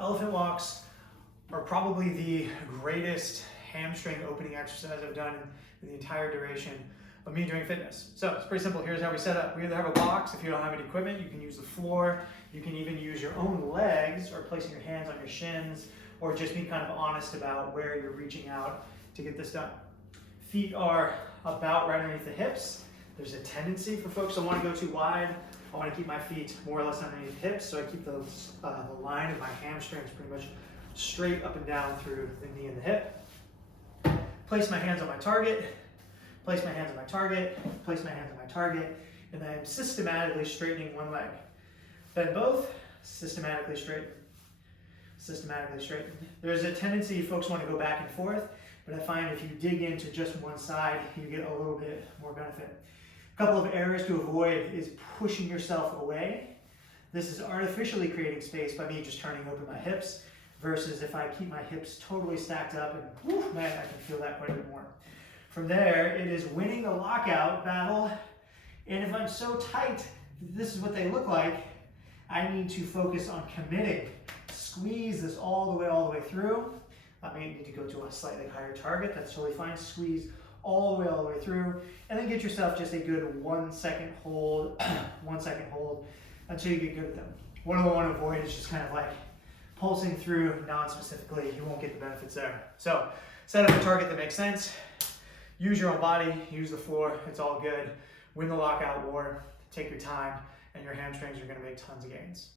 Elephant walks are probably the greatest hamstring opening exercise I've done in the entire duration of me doing fitness. So it's pretty simple. Here's how we set up. We either have a box. If you don't have any equipment, you can use the floor. You can even use your own legs or placing your hands on your shins, or just be kind of honest about where you're reaching out to get this done. Feet are about right underneath the hips. There's a tendency for folks to want to go too wide. I want to keep my feet more or less underneath the hips, so I keep the line of my hamstrings pretty much straight up and down through the knee and the hip. Place my hands on my target, place my hands on my target, place my hands on my target, and then I'm systematically straightening one leg. Bend both, systematically straighten, systematically straighten. There's a tendency folks want to go back and forth, but I find if you dig into just one side, you get a little bit more benefit. A couple of errors to avoid is pushing yourself away. This is artificially creating space by me just turning open my hips, versus if I keep my hips totally stacked up, and whew, man, I can feel that quite a bit more. From there, it is winning the lockout battle, and if I'm so tight, this is what they look like, I need to focus on committing. Squeeze this all the way through. I may need to go to a slightly higher target, that's totally fine. Squeeze all the way through, and then get yourself just a good 1 second hold, 1 second hold, until you get good at them. What I want to avoid is just kind of like pulsing through non-specifically. You won't get the benefits there. So set up a target that makes sense. Use your own body, use the floor, it's all good. Win the lockout war, take your time, and your hamstrings are going to make tons of gains.